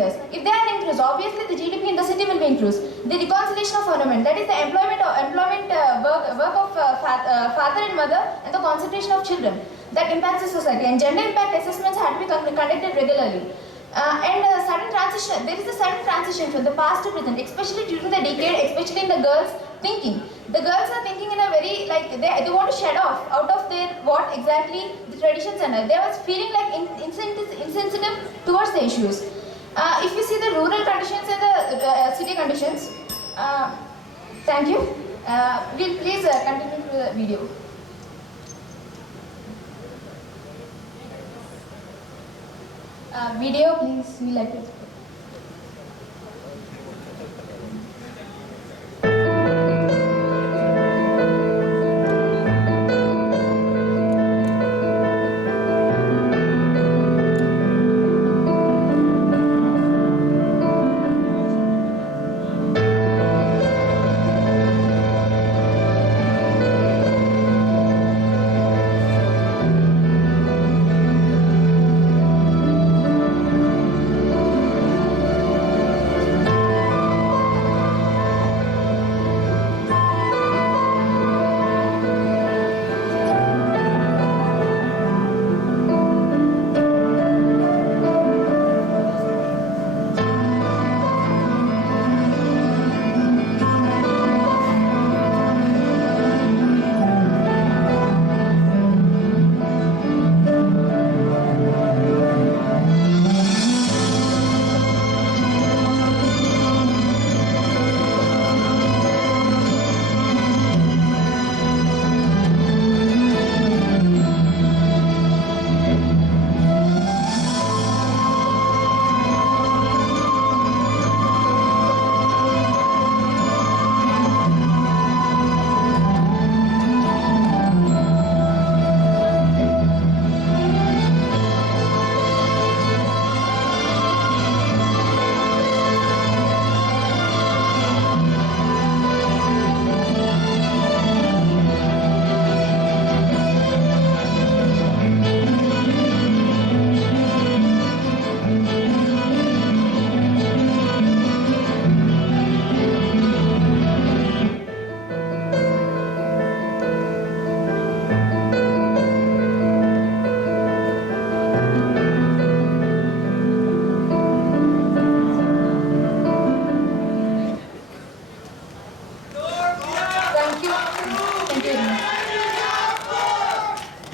centers. If they are increased, obviously the GDP in the city will be increased. The reconciliation of phenomenon, that is the employment work of father and mother, and the concentration of children that impacts the society. And gender impact assessments had to be conducted regularly. Sudden transition, there is a sudden transition from the past to present, especially during the decade, especially in the girls' thinking. The girls are thinking in a very, like, they want to shed off out of their, what exactly, the traditions and all. They was feeling like insensitive towards the issues. If you see the rural conditions and the city conditions, thank you. We'll please continue to the video. Video, please, we like it.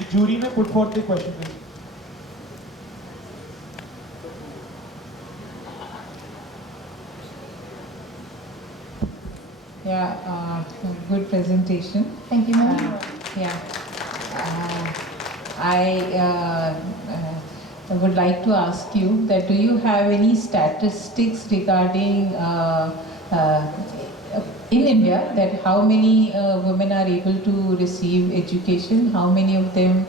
Jury may put forth the question. Yeah, good presentation. Thank you, ma'am. I would like to ask you that do you have any statistics regarding in India that how many women are able to receive education, how many of them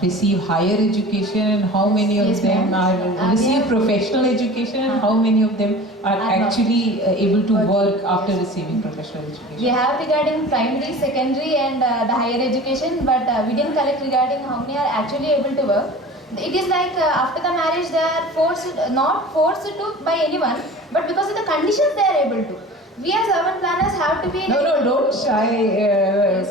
receive higher education, and how many of them are receive professional education, and how many of them are actually able to work after receiving professional education? We have regarding primary, secondary and the higher education, but we didn't collect regarding how many are actually able to work. It is like after the marriage they are forced, not forced to by anyone, but because of the conditions they are able to. We as urban planners have to be... No, don't shy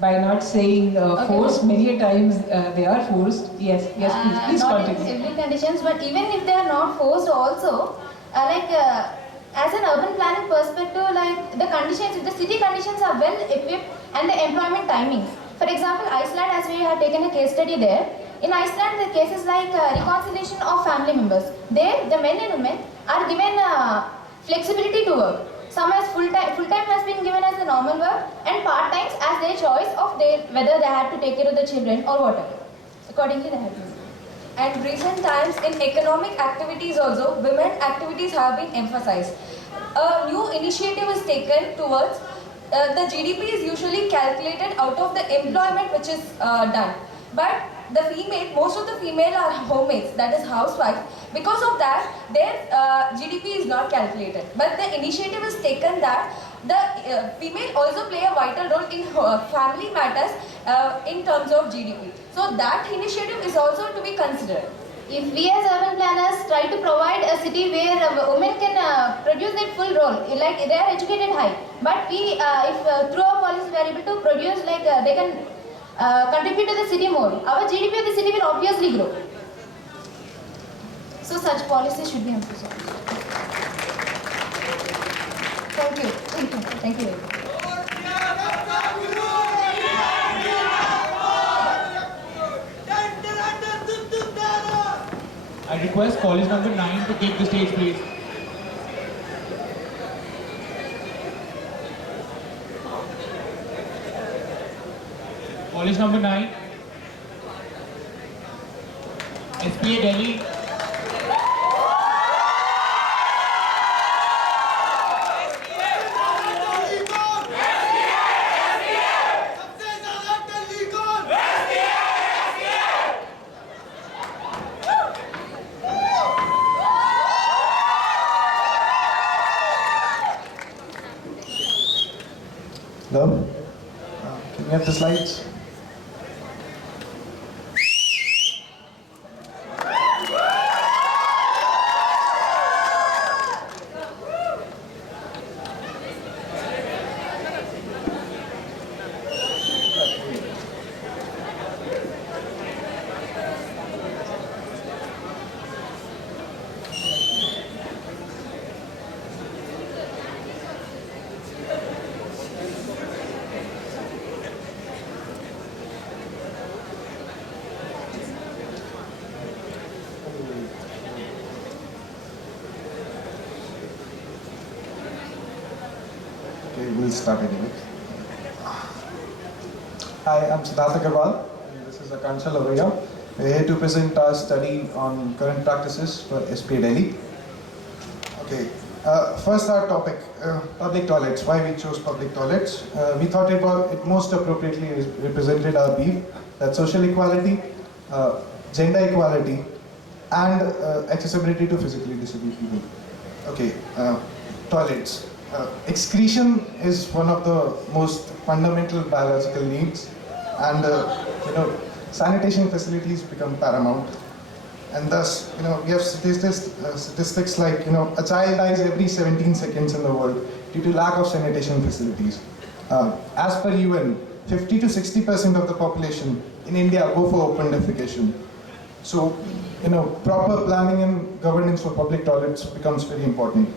by not saying forced. Okay. Many times they are forced. Yes, please not continue. in every conditions, but even if they are not forced also, as an urban planning perspective, like the conditions, the city conditions are well equipped and the employment timings. For example, Iceland, as we have taken a case study there, in Iceland the cases like reconciliation of family members. There, the men and women are given flexibility to work. Some as full-time has been given as the normal work, and part-times as their choice of whether they have to take care of the children or whatever. Accordingly, they have to. And recent times in economic activities also, women activities have been emphasized. A new initiative is taken towards the GDP is usually calculated out of the employment which is done. But the most of the female are homemakers, that is housewives. Because of that, their GDP is not calculated. But the initiative is taken that the female also play a vital role in family matters in terms of GDP. So that initiative is also to be considered. If we as urban planners try to provide a city where women can produce their full role, like they are educated high, but we, if through our policies we are able to produce like they can contribute to the city more, our GDP of the city will obviously grow. So such policies should be emphasized. Thank you. Thank you. Thank you very much. I request college number 9 to take the stage, please. College number 9. SPA Delhi. Hello? Can we have the slides? Okay, we'll start anyway. Hi, I'm Siddharth Agarwal, and this is Akansha Lavaya. We're here to present our study on current practices for SPA Delhi. Okay, first our topic, public toilets. Why we chose public toilets? We thought it most appropriately represented our beef, that social equality, gender equality, and accessibility to physically disabled people. Okay, toilets. Excretion is one of the most fundamental biological needs, and sanitation facilities become paramount. And thus, we have statistics like, a child dies every 17 seconds in the world due to lack of sanitation facilities. As per UN, 50 to 60% of the population in India go for open defecation. So, proper planning and governance for public toilets becomes very important.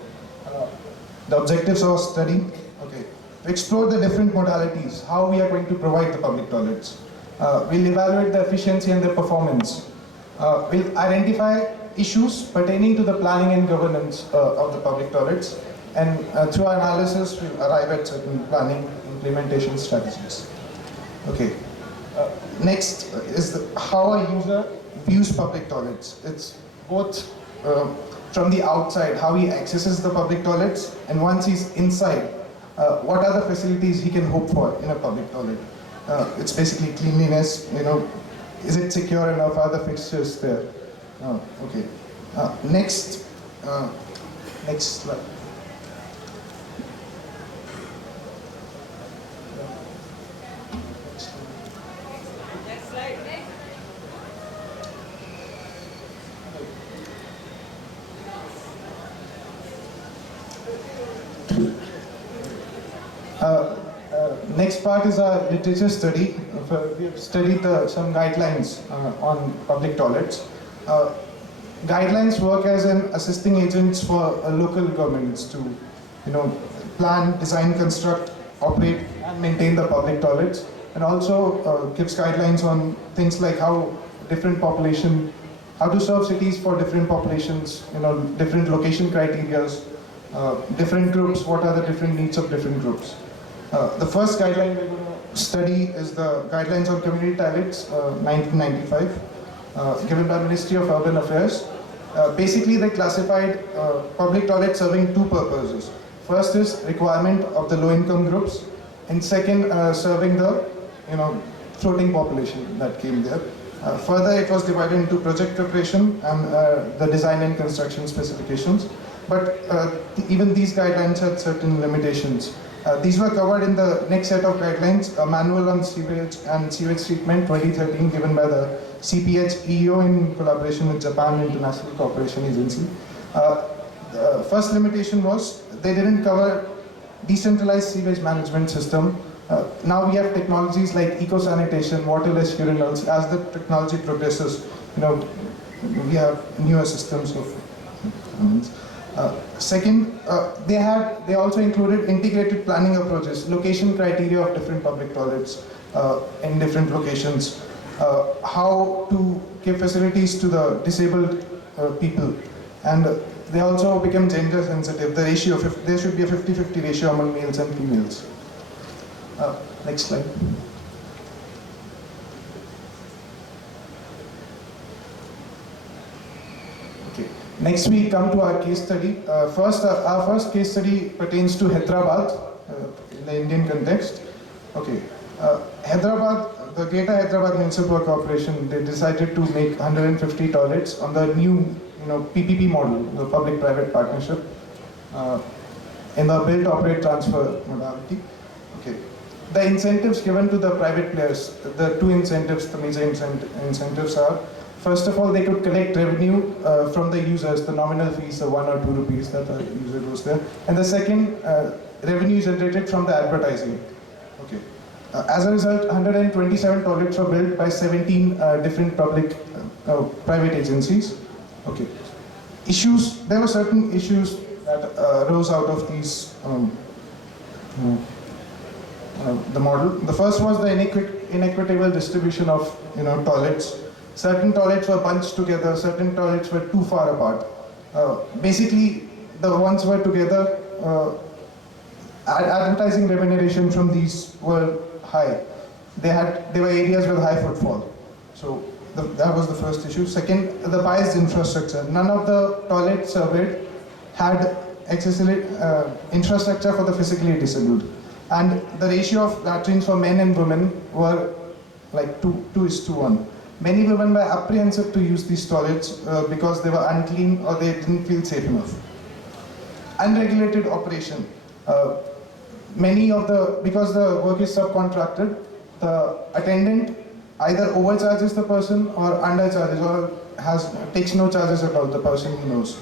The objectives of our study, okay, to explore the different modalities, how we are going to provide the public toilets. We'll evaluate the efficiency and the performance. We'll identify issues pertaining to the planning and governance of the public toilets, and through our analysis, we'll arrive at certain planning implementation strategies. Okay. Next is how a user views public toilets. It's both from the outside, how he accesses the public toilets, and once he's inside, what are the facilities he can hope for in a public toilet. It's basically cleanliness, is it secure enough, are the fixtures there? Okay. Next slide. Next part is our literature study. We have studied some guidelines on public toilets. Guidelines work as an assisting agents for local governments to, plan, design, construct, operate, and maintain the public toilets, and also gives guidelines on things like how different population, how to serve cities for different populations, different location criterias, different groups, what are the different needs of different groups. The first guideline we're going to study is the Guidelines on Community Toilets, 1995, given by Ministry of Urban Affairs. Basically, they classified public toilets serving two purposes. First is requirement of the low-income groups, and second, serving the floating population that came there. Further, it was divided into project preparation and the design and construction specifications. But even these guidelines had certain limitations, These were covered in the next set of guidelines, a manual on sewage and sewage treatment 2013 given by the CPH EO in collaboration with Japan International Cooperation Agency. The first limitation was they didn't cover decentralized sewage management system. Now we have technologies like eco-sanitation, waterless urinals. As the technology progresses, we have newer systems of second, they also included integrated planning approaches, location criteria of different public toilets in different locations, how to give facilities to the disabled people, and they also became gender sensitive. The ratio, there should be a 50-50 ratio among males and females. Next slide. Next we come to our case study. Our first case study pertains to Hyderabad in the Indian context. Okay, Hyderabad, the Greater Hyderabad Municipal Corporation, they decided to make 150 toilets on the new, PPP model, the public-private partnership, in the build, operate, transfer modality. Okay, the incentives given to the private players, the two incentives, the major incentives are. First of all, they could collect revenue from the users, the nominal fees, the 1 or 2 rupees that the user goes there. And the second, revenue generated from the advertising. Okay. As a result, 127 toilets were built by 17 different private agencies. Okay. Issues, there were certain issues that arose out of these, the model. The first was the inequitable distribution of, toilets. Certain toilets were bunched together, certain toilets were too far apart. Basically, the ones were together, advertising remuneration from these were high. They were areas with high footfall. So that was the first issue. Second, the biased infrastructure. None of the toilets surveyed had accessible infrastructure for the physically disabled. And the ratio of latrines for men and women were like 2:1. Many women were apprehensive to use these toilets because they were unclean or they didn't feel safe enough. Unregulated operation. Because the work is subcontracted, the attendant either overcharges the person or undercharges or takes no charges at all, the person he knows.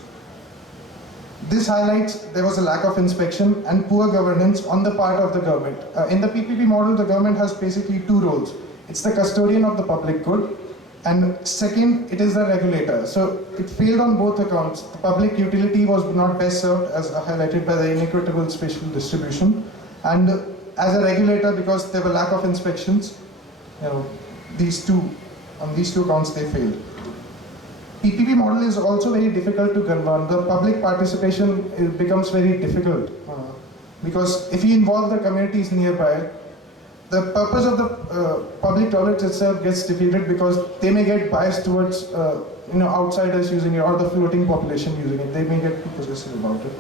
This highlights there was a lack of inspection and poor governance on the part of the government. In the PPP model, the government has basically two roles. It's the custodian of the public good, and second, it is the regulator. So it failed on both accounts. The public utility was not best served, as highlighted by the inequitable spatial distribution. And as a regulator, because there were lack of inspections, on these two accounts they failed. PPP model is also very difficult to govern. The public participation becomes very difficult because if you involve the communities nearby, the purpose of the public toilets itself gets defeated because they may get biased towards outsiders using it or the floating population using it. They may get too possessive about it.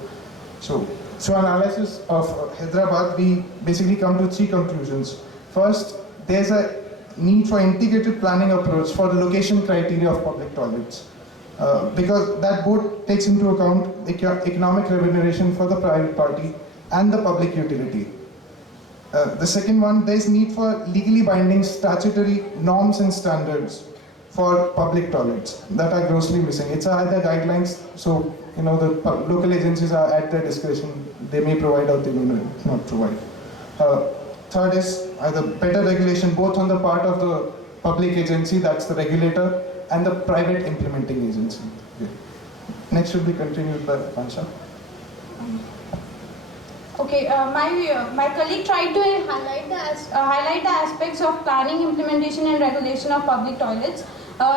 So analysis of Hyderabad, we basically come to 3 conclusions. First, there's a need for integrated planning approach for the location criteria of public toilets. Because that both takes into account economic remuneration for the private party and the public utility. The second one, there is need for legally binding statutory norms and standards for public toilets that are grossly missing. It's either guidelines, so the local agencies are at their discretion. They may provide or they may not provide. Third is either better regulation both on the part of the public agency, that's the regulator, and the private implementing agency. Okay. Next will be continued by Pansha. Okay, my colleague tried to highlight the aspects of planning, implementation and regulation of public toilets.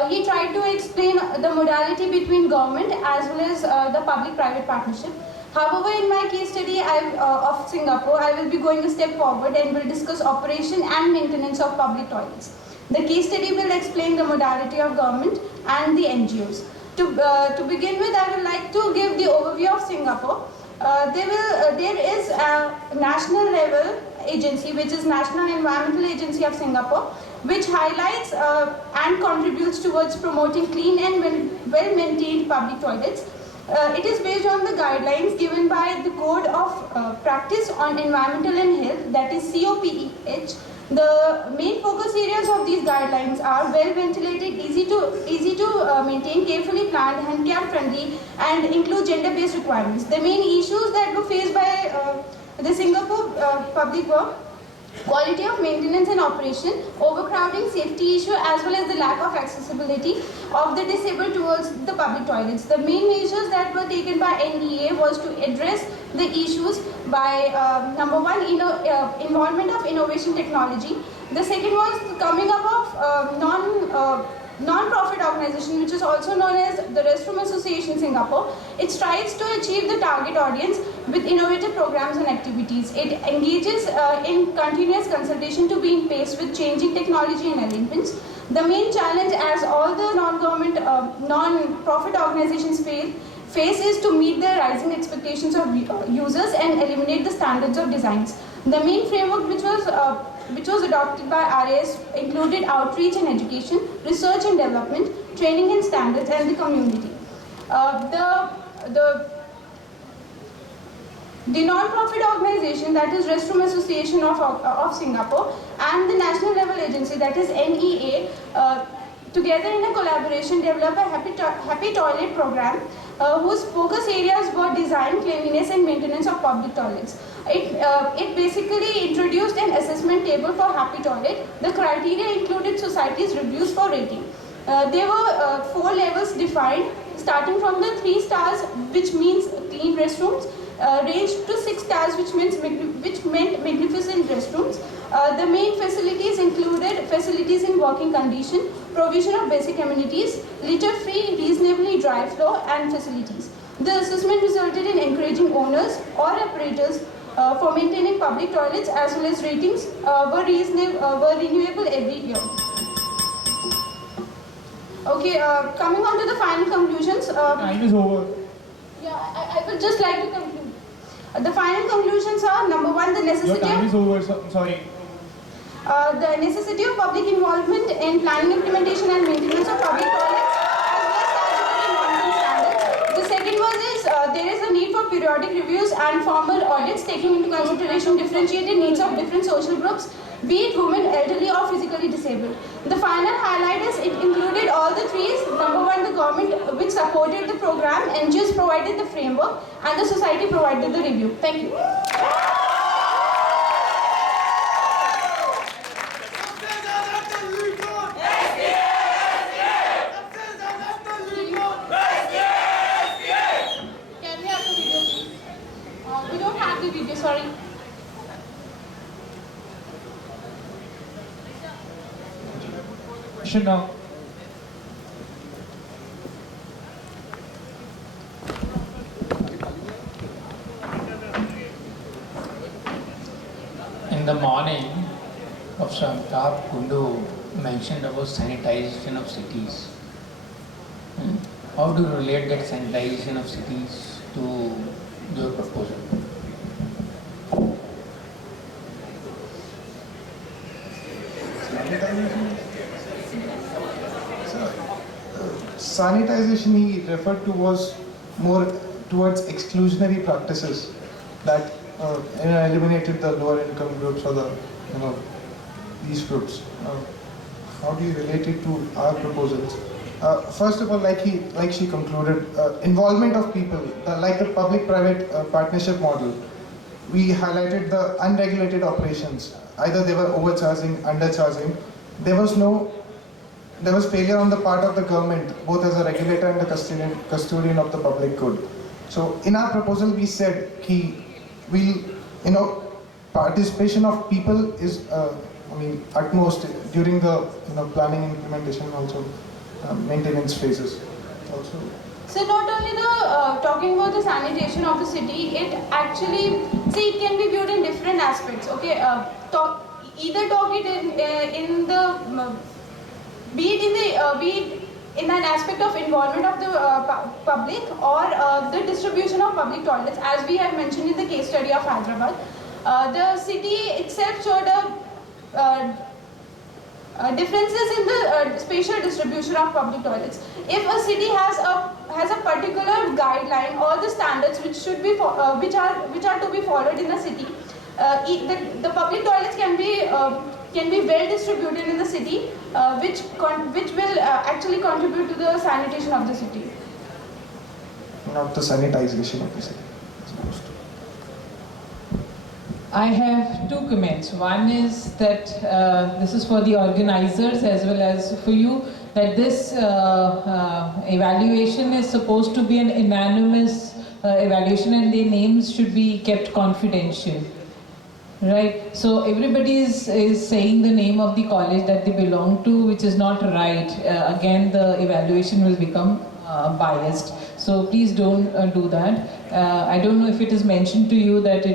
He tried to explain the modality between government as well as the public-private partnership. However, in my case study of Singapore, I will be going a step forward and will discuss operation and maintenance of public toilets. The case study will explain the modality of government and the NGOs. To begin with, I would like to give the overview of Singapore. There is a national level agency, which is National Environmental Agency of Singapore, which highlights and contributes towards promoting clean and well-maintained public toilets. It is based on the guidelines given by the Code of Practice on Environmental and Health, that is COPEH. The main focus areas of these guidelines are well ventilated, easy to maintain, carefully planned, handicap friendly, and include gender-based requirements. The main issues that were faced by the Singapore public were quality of maintenance and operation, overcrowding, safety issue, as well as the lack of accessibility of the disabled towards the public toilets. The main measures that were taken by NEA was to address the issues by number one, involvement of innovation technology. The second was the coming up of non-profit organization, which is also known as the Restroom Association Singapore. It strives to achieve the target audience with innovative programs and activities. It engages in continuous consultation to be in pace with changing technology and arrangements. The main challenge, as all the non-government, non-profit organizations face is to meet the rising expectations of users and eliminate the standards of designs. The main framework which was adopted by RAS included outreach and education, research and development, training and standards, and the community. The non-profit organization, that is Restroom Association of Singapore, and the national level agency, that is NEA, together in a collaboration developed a Happy Toilet program, whose focus areas were design, cleanliness, and maintenance of public toilets. It basically introduced an assessment table for Happy Toilet. The criteria included society's reviews for rating. There were 4 levels defined, starting from the 3 stars, which means clean restrooms, ranged to 6 stars, which meant magnificent restrooms. The main facilities included facilities in working condition, provision of basic amenities, litter-free, reasonably dry floor, and facilities. The assessment resulted in encouraging owners or operators for maintaining public toilets, as well as ratings were renewable every year. Okay, coming on to the final conclusions. Time is over. Yeah, I would just like to conclude. The final conclusions are: number one, the necessity Your time is over. Sorry. the necessity of public involvement in planning, implementation, and maintenance of public toilets, as well as statutory environmental standards. The second one is there is a need for periodic reviews and formal audits taking into consideration differentiated needs of different social groups, be it women, elderly, or physically disabled. The final highlight is it included all the threes. Number one, the government which supported the program, NGOs provided the framework, and the society provided the review. Thank you. Can we have the video, please? We don't have the video, sorry. Question now. In the morning, Professor Amitabh Kundu mentioned about sanitization of cities. How do you relate that sanitization of cities to your proposal? Sanitization he referred to was more towards exclusionary practices that eliminated the lower income groups or the these groups. How do you relate it to our proposals? First of all, like she concluded, involvement of people, like the public-private partnership model. We highlighted the unregulated operations. Either they were overcharging, undercharging. There was failure on the part of the government, both as a regulator and the custodian of the public good. So in our proposal, we said participation of people is, utmost during the planning, implementation, also maintenance phases. Also. So not only the talking about the sanitation of the city, it actually it can be viewed in different aspects. Okay, either talk it in the be it in an aspect of involvement of the public or the distribution of public toilets, as we have mentioned in the case study of Hyderabad. The city itself showed differences in the spatial distribution of public toilets. If a city has a particular guideline or the standards which should be which are to be followed in the city, the public toilets can be well distributed in the city, which will actually contribute to the sanitation of the city. Not the sanitization of the city. I have two comments. One is that this is for the organizers as well as for you, that this evaluation is supposed to be an anonymous evaluation and their names should be kept confidential. Right, so everybody is saying the name of the college that they belong to, which is not right. Again, the evaluation will become biased. So please don't do that. I don't know if it is mentioned to you that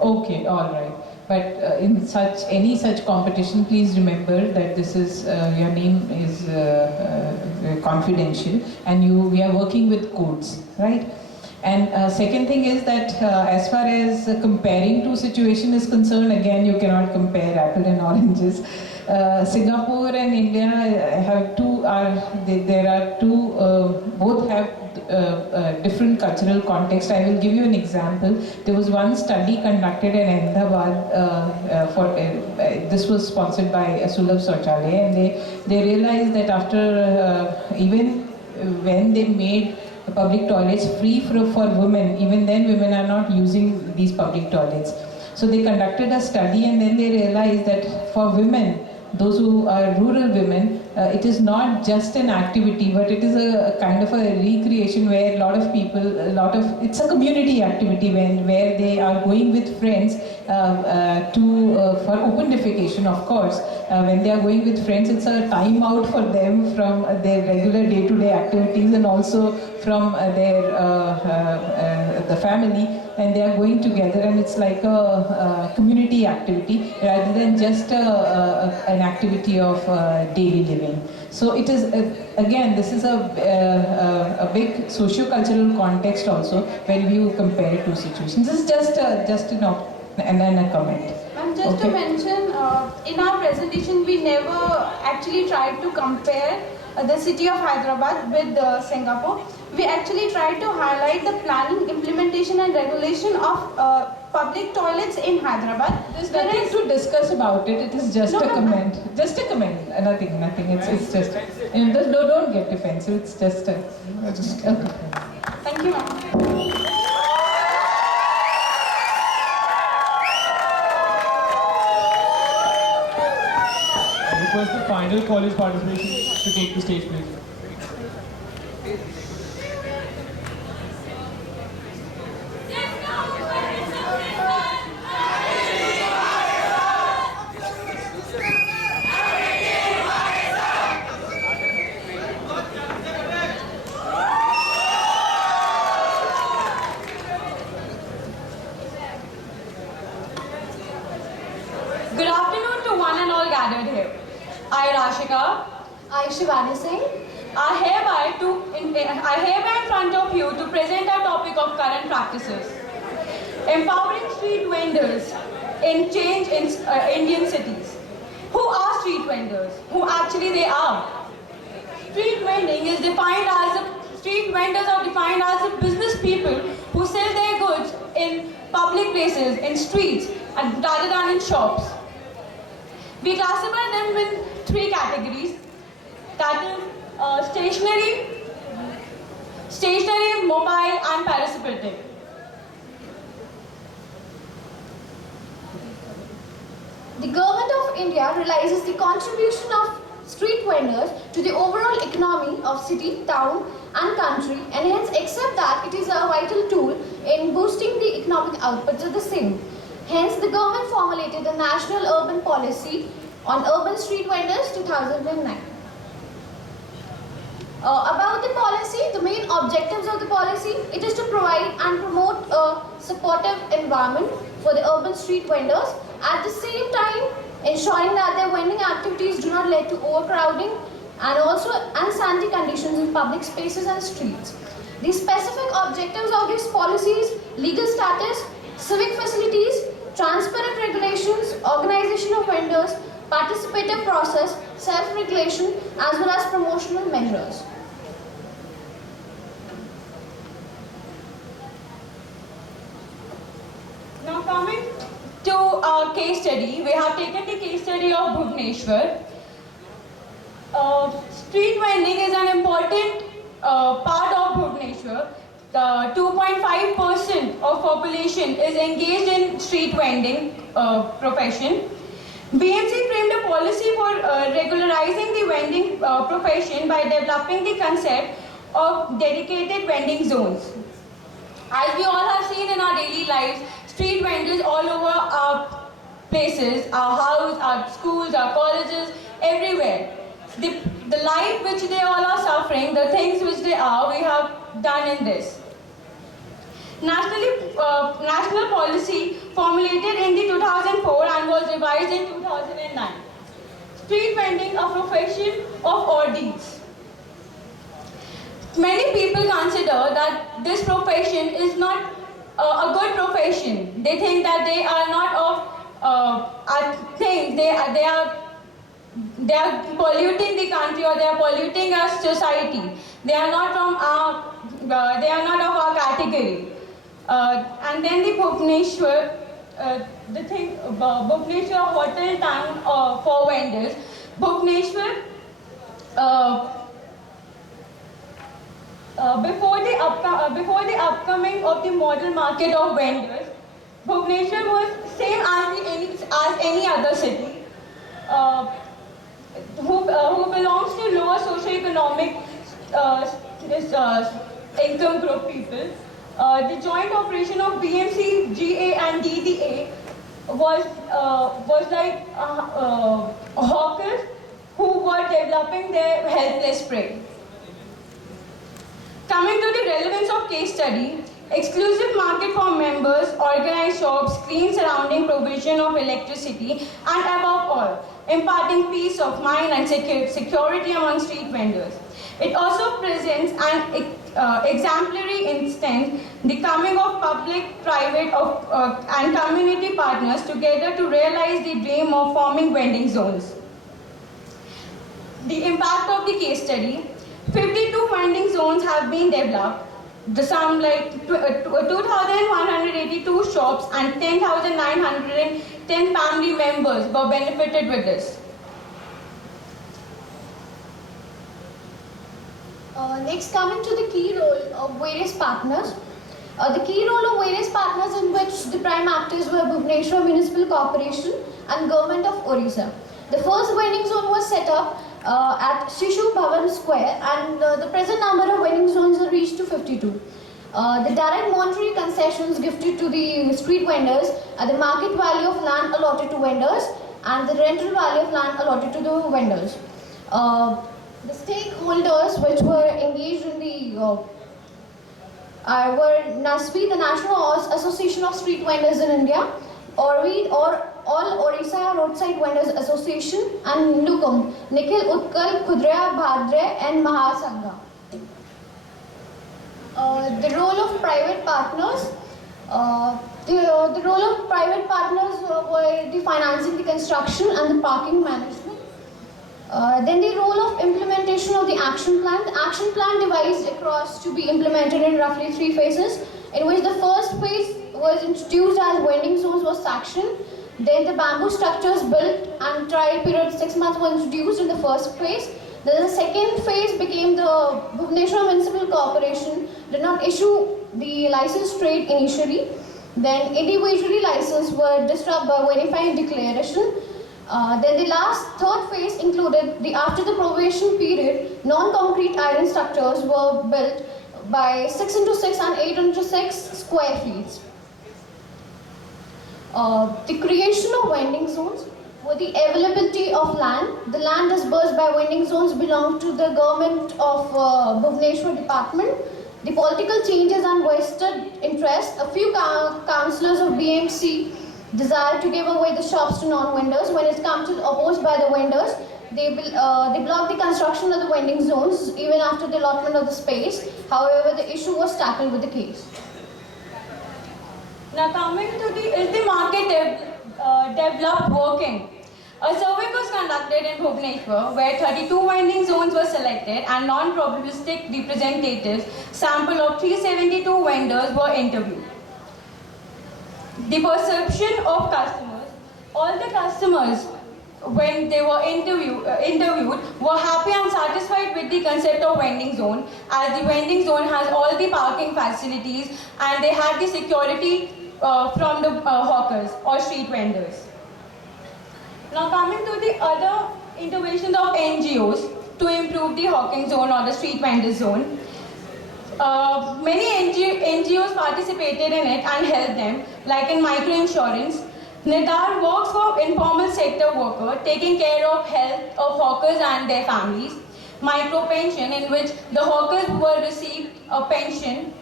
okay, all right. But in any such competition, please remember that this is your name is confidential, and we are working with codes, right? And second thing is that as far as comparing two situations is concerned, again you cannot compare apple and oranges. Singapore and India have both have different cultural context. I will give you an example. There was one study conducted in Ahmedabad. This was sponsored by Sulabh Sauchalaya, and they realized that after even when they made public toilets free for women, even then women are not using these public toilets. So they conducted a study, and then they realized that for women, those who are rural women, it is not just an activity, but it is a kind of a recreation where a lot of people, it's a community activity where they are going with friends for open defecation, of course. When they are going with friends, it's a time out for them from their regular day-to-day activities and also from the family, and they are going together, and it's like a community activity rather than just an activity of daily living. So it is, again, this is a big socio-cultural context also when you compare two situations. This is just a comment. And just to mention, in our presentation, we never actually tried to compare the city of Hyderabad with Singapore. We actually tried to highlight the planning, implementation and regulation of public toilets in Hyderabad. There's nothing to discuss about it. It is just a comment. Just a comment. Nothing. It's just. Don't get defensive. It's just a. Okay. Thank you, ma'am. I request the final college participation to take the stage, please. Good afternoon to one and all gathered here. I, Rashika, I, Shivani Singh. are hereby in front of you to present our topic of current practices. Empowering street vendors in change in Indian cities. Who are street vendors? Who actually they are? Street vendors are defined as the business people who sell their goods in public places, in streets, rather than in shops. We classify them in three categories, that is stationary, mobile and participative. The government of India realizes the contribution of street vendors to the overall economy of city, town and country, and hence accept that it is a vital tool in boosting the economic outputs of the same. Hence, the government formulated the National Urban Policy on Urban Street Vendors 2009. About the policy, the main objectives of the policy, it is to provide and promote a supportive environment for the urban street vendors, at the same time ensuring that their vending activities do not lead to overcrowding and also unsanitary conditions in public spaces and streets. The specific objectives of these policies: legal status, civic facilities, transparent regulations, organization of vendors, participative process, self-regulation, as well as promotional measures. Now coming to our case study, we have taken the case study of Bhubaneswar. Street vending is an important part of Bhubaneswar. 2.5% of population is engaged in street vending profession. BMC framed a policy for regularizing the vending profession by developing the concept of dedicated vending zones. As we all have seen in our daily lives, street vendors all over our places, our house, our schools, our colleges, everywhere. The life which they all are suffering, the things which they are, we have done in this. National policy formulated in the 2004 and was revised in 2009. Street vending, a profession of ordeals. Many people consider that this profession is not a good profession. They think that they are not of things. They are polluting the country, or they are polluting our society. They are not from our. They are not of our category. And then the Bhubaneswar, Bhubaneswar hotel town for vendors. Bhubaneswar. Before the upcoming of the model market of vendors, Bhubaneswar was same as any other city, who belongs to lower socio-economic income group people. The joint operation of BMC, GA and DDA was like hawkers who were developing their helpless prey. Coming to the relevance of case study, exclusive market for members, organized shops, clean surrounding provision of electricity, and above all, imparting peace of mind and security among street vendors. It also presents an exemplary instance, the coming of public, private, and community partners together to realize the dream of forming vending zones. The impact of the case study: 52 vending zones have been developed. The sum like 2,182 shops and 10,910 family members were benefited with this. Next, coming to the key role of various partners. The key role of various partners, in which the prime actors were Bhubaneswar Municipal Corporation and Government of Orissa. The first vending zone was set up at Shishu Bhavan Square, and the present number of vending zones are reached to 52. The direct monetary concessions gifted to the street vendors are the market value of land allotted to vendors and the rental value of land allotted to the vendors. The stakeholders which were engaged in the were NASPI, the National Association of Street Vendors in India, ORVI, or All Orissa Roadside Vendors Association, and NUCUM, Nikhil Utkal, Khudra, Bhadre, and Mahasangha. The role of private partners. The role of private partners were the financing the construction and the parking management. Then the role of implementation of the action plan. The action plan devised across to be implemented in roughly 3 phases, in which the first phase was introduced as vending zones was sanctioned. Then the bamboo structures built and trial period 6 months were introduced in the first phase. Then the second phase became the Bhubaneswar Municipal Corporation did not issue the license trade initially. Then individually licensed were disrupted by verifying declaration. Then the third phase included the after the probation period, non-concrete iron structures were built by 6 into 6 and 8 into 6 square feet. The creation of vending zones were the availability of land. The land disbursed by vending zones belonged to the government of Bhubaneswar department. The political changes and vested interest. A few councillors of BMC desired to give away the shops to non-vendors. When it comes to opposed by the vendors, they blocked the construction of the vending zones even after the allotment of the space. However, the issue was tackled with the case. Now coming to the market developed working. A survey was conducted in Bhubaneswar where 32 vending zones were selected and non-probabilistic representatives, sample of 372 vendors were interviewed. The perception of customers, all the customers when they were interviewed were happy and satisfied with the concept of vending zone, as the vending zone has all the parking facilities and they had the security from the hawkers or street vendors. Now coming to the other interventions of NGOs to improve the hawking zone or the street vendor zone. Many NGOs participated in it and helped them, like in micro-insurance. Nidar works for informal sector worker, taking care of health of hawkers and their families. Micro-pension, in which the hawkers will receive a pension.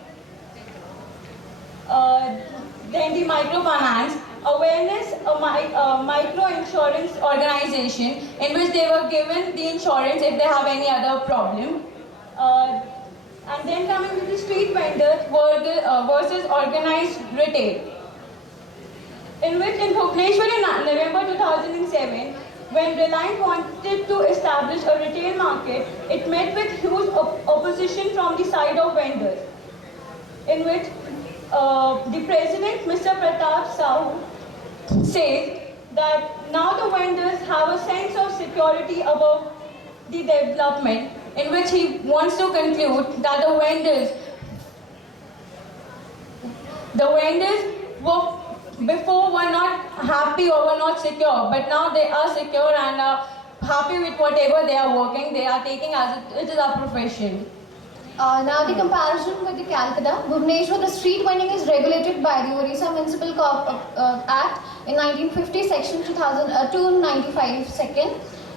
Then the microfinance, awareness, a micro-insurance organization in which they were given the insurance if they have any other problem. And then coming to the street vendors versus organized retail, in which in Bhubaneswar in November 2007, when Reliance wanted to establish a retail market, it met with huge opposition from the side of vendors, in which the president, Mr. Pratap Sahu, says that now the vendors have a sense of security about the development, in which he wants to conclude that the vendors before were not happy or were not secure, but now they are secure and are happy with whatever they are working, they are taking as it is a profession. Now the comparison with the Calcutta. Bhubaneswar, the street vending is regulated by the Orissa Municipal Act in 1950, section 295 second.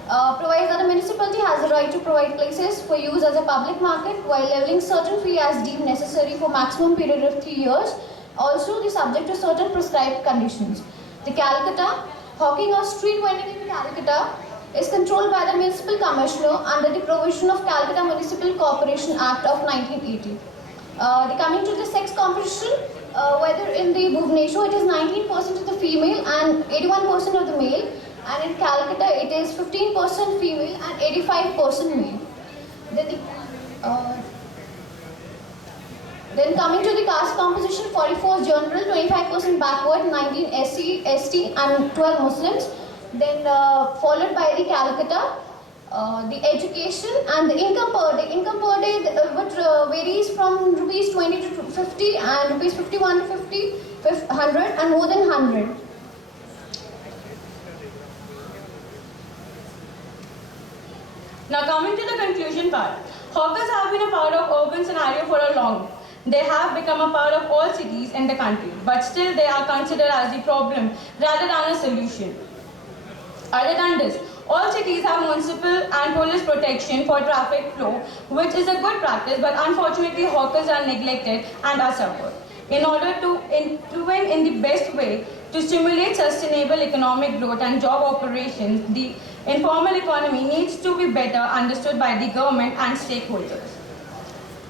Provides that the municipality has the right to provide places for use as a public market while levying certain fee as deemed necessary for maximum period of 3 years. Also, the subject to certain prescribed conditions. The Calcutta, hawking or street vending in Calcutta is controlled by the municipal commissioner under the provision of Calcutta Municipal Corporation Act of 1980. Coming to the sex composition, whether in the Bhubaneswar it is 19% of the female and 81% of the male, and in Calcutta it is 15% female and 85% male. Then coming to the caste composition, 44 general, 25% backward, 19 SC, ST and 12 Muslims. Then followed by the Calcutta, the education and the income per day. Income per day which varies from rupees 20 to 50 and rupees 51 to 50, 100 and more than 100. Now coming to the conclusion part, hawkers have been a part of urban scenario for a long. They have become a part of all cities in the country, but still they are considered as the problem rather than a solution. Other than this, all cities have municipal and police protection for traffic flow, which is a good practice, but unfortunately hawkers are neglected and are suffered. In order to intervene in the best way to stimulate sustainable economic growth and job operations, the informal economy needs to be better understood by the government and stakeholders.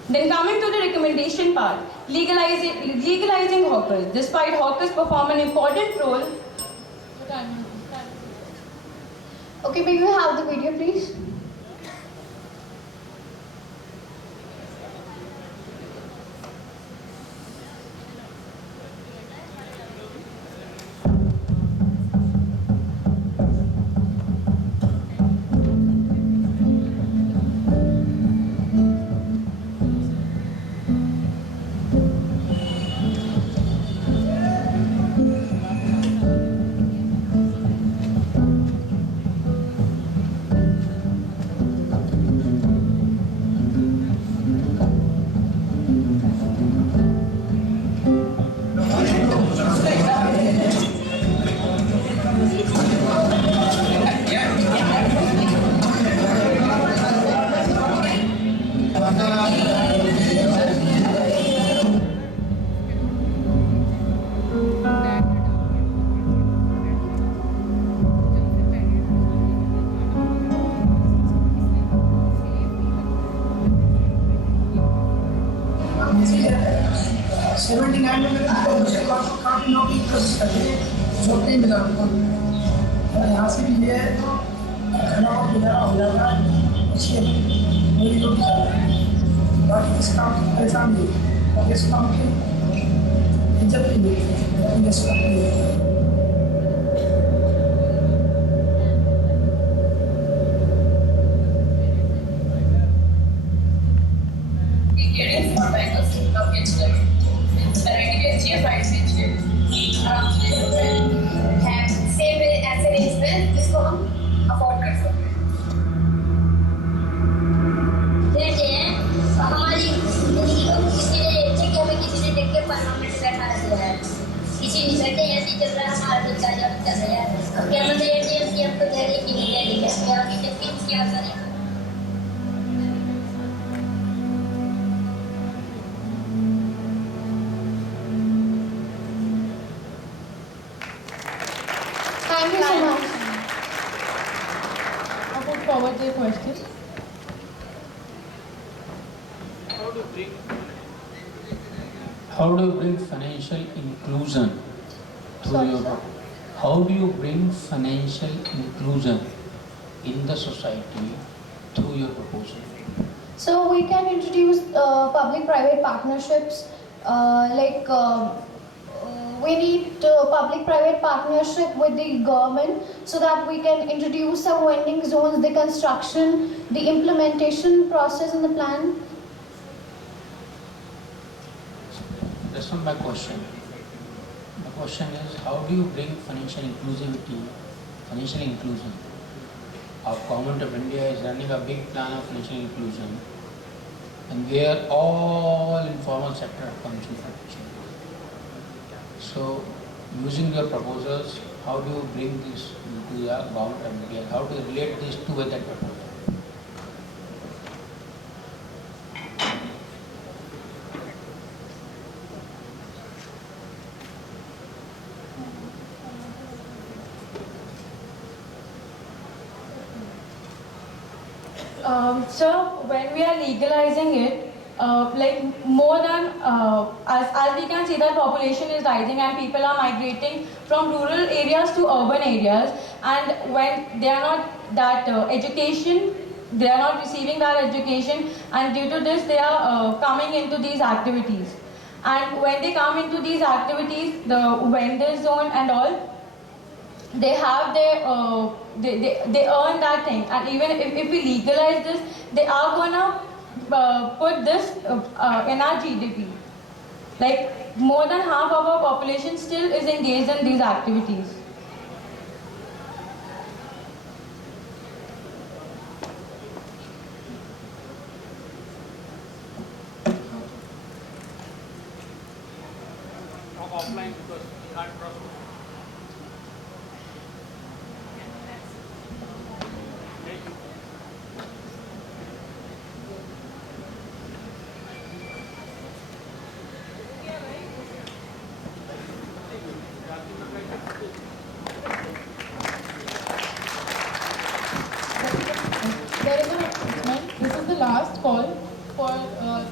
Then coming to the recommendation part, legalizing hawkers. Despite hawkers perform an important role. Okay, may we have the video please? यहाँ से भी ये announce वगैरह हो जाता है, अच्छी मेरी लोग बाकी इस काम की परेशानी नहीं, और इस काम की इज्जत नहीं मिलती है, इस काम की getting for bangles of its relatively price range है सेम ऐसे रेंज में जिसको हम अफोर्ड कर सकते हैं। जैसे हमारी जिंदगी को किसी ने जैसे कि हमें किसी ने देख के 15 मिनट बैठा दिया है, किसी ने बैठे ऐसे ही चल रहा है, हमारा तो चल रहा है, क्या मतलब ये कि हमको दे रही कि नहीं दे रही है, क्या आगे चल के क्या करें। Thank you so much. I put forward the question. How do you bring financial inclusion through Sorry, your sir. How do you bring financial inclusion in the society through your proposal? So we can introduce public-private partnerships, we need public-private partnership with the government so that we can introduce some vending zones, the construction, the implementation process in the plan. That's not my question. The question is, how do you bring financial inclusion? Our government of India is running a big plan of financial inclusion, and where all informal sector comes into picture. So, using your proposals, how do you bring this into the government of India? How do you relate these two with that proposal? So when we are legalizing it, like more than as we can see that population is rising and people are migrating from rural areas to urban areas, and when they are not that education, they are not receiving that education, and due to this they are coming into these activities. And when they come into these activities, the vendor zone and all, they have their they earn that thing, and even if we legalize this, they are gonna put this in our GDP. Like more than half of our population still is engaged in these activities. Offline because we can't cross. There is an announcement. This is the last call for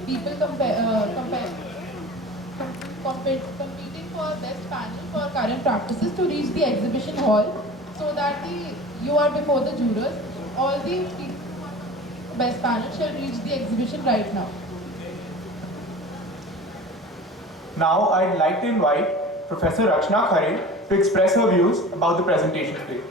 people competing for best panel for current practices to reach the exhibition hall, so that you are before the jurors. All the people who are competing for best panel shall reach the exhibition right now. Now I'd like to invite Professor Rachna Khare to express her views about the presentation today.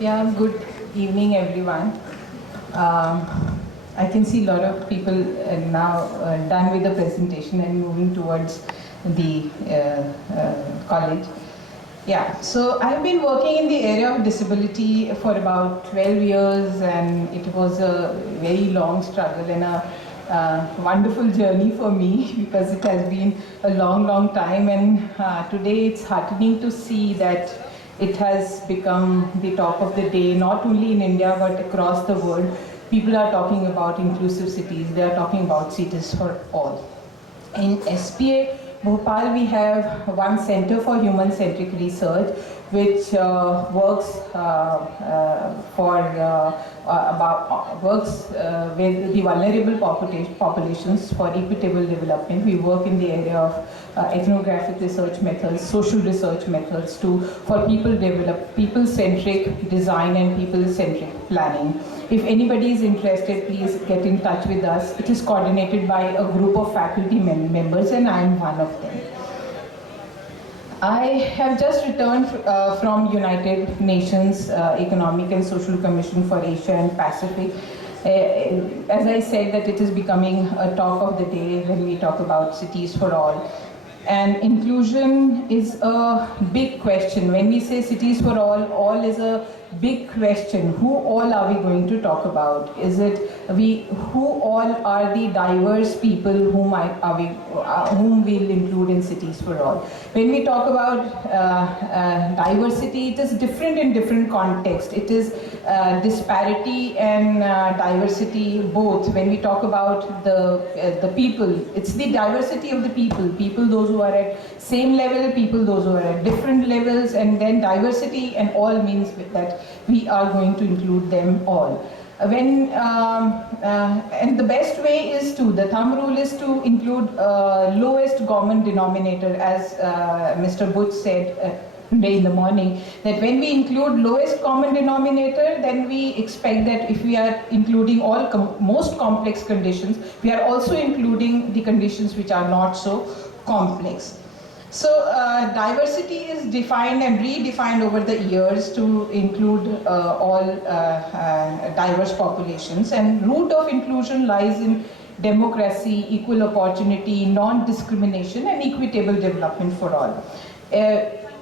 Yeah, good evening, everyone. I can see a lot of people now done with the presentation and moving towards the college. Yeah, so I've been working in the area of disability for about 12 years, and it was a very long struggle and a wonderful journey for me because it has been a long, long time, and today it's heartening to see that It has become the talk of the day, not only in India but across the world. People are talking about inclusive cities, they are talking about cities for all. In SPA, Bhopal, we have one Center for Human-Centric Research, which works with the vulnerable populations for equitable development. We work in the area of ethnographic research methods, social research methods for people-centric design and people-centric planning. If anybody is interested, please get in touch with us. It is coordinated by a group of faculty members, and I am one of them. I have just returned from United Nations Economic and Social Commission for Asia and Pacific. As I said, that it is becoming a talk of the day when we talk about cities for all. And inclusion is a big question. When we say cities for all is a big question. Who all are we going to talk about? Is it who all are the diverse people whom we'll include in cities for all? When we talk about diversity, it is different in different contexts. It is disparity and diversity both. When we talk about the people, it's the diversity of the people those who are at same level, people those who are at different levels, and then diversity and all means that we are going to include them all. And the best way is the thumb rule is to include lowest common denominator, as Mr. Butch said today in the morning, that when we include lowest common denominator, then we expect that if we are including all most complex conditions, we are also including the conditions which are not so complex. So diversity is defined and redefined over the years to include all diverse populations, and root of inclusion lies in democracy, equal opportunity, non-discrimination, and equitable development for all.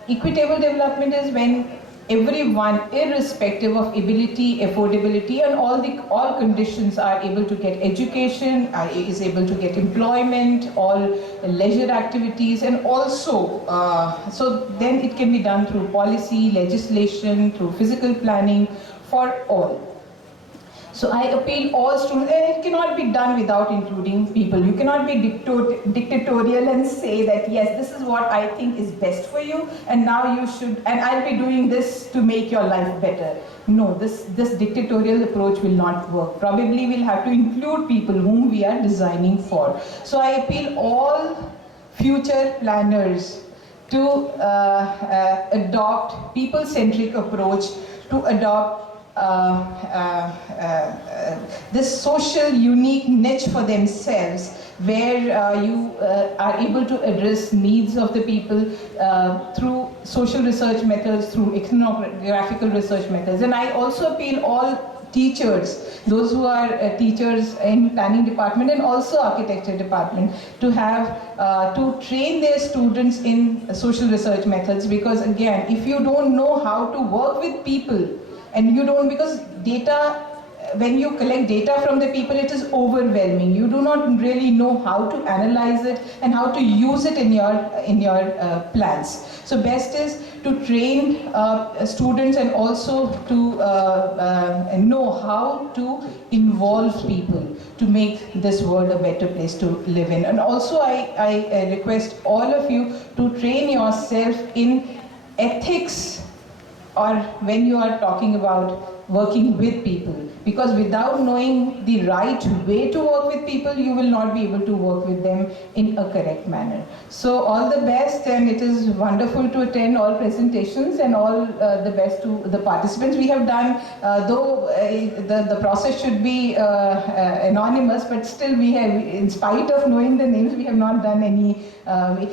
Equitable development is when everyone, irrespective of ability, affordability, and all conditions, are able to get education, is able to get employment, all leisure activities, and also, so then it can be done through policy, legislation, through physical planning for all. So I appeal all students, and it cannot be done without including people. You cannot be dictatorial and say that, yes, this is what I think is best for you, and now you should, and I'll be doing this to make your life better. No, this dictatorial approach will not work. Probably we'll have to include people whom we are designing for. So I appeal all future planners to adopt people-centric approach, to adopt this social unique niche for themselves, where you are able to address needs of the people through social research methods, through ethnographical research methods. And I also appeal all teachers, those who are teachers in planning department and also architecture department, to have to train their students in social research methods, because again, if you don't know how to work with people, and you don't, because data, when you collect data from the people, it is overwhelming. You do not really know how to analyze it and how to use it in your plans. So best is to train students and also to know how to involve people to make this world a better place to live in. And also I request all of you to train yourself in ethics, or when you are talking about working with people, because without knowing the right way to work with people, you will not be able to work with them in a correct manner. So all the best, and it is wonderful to attend all presentations, and all the best to the participants. We have done, though the process should be anonymous, but still we have, in spite of knowing the names, we have not done any,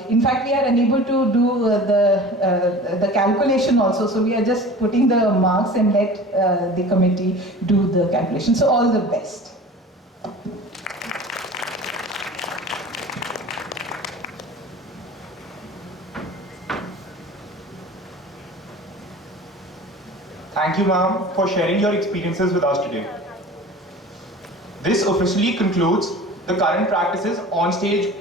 in fact we are unable to do the calculation also, so we are just putting the marks and let the committee do the calculation. So all the best. Thank you, ma'am, for sharing your experiences with us today. This officially concludes the current practices on stage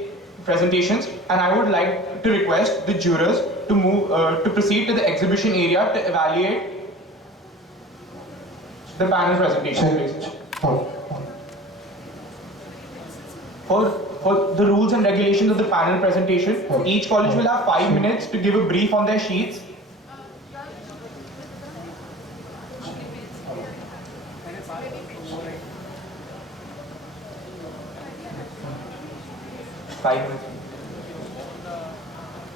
presentations, and I would like to request the jurors to move to proceed to the exhibition area to evaluate the panel presentation, please. For the rules and regulations of the panel presentation, each college will have 5 minutes to give a brief on their sheets. Five minutes.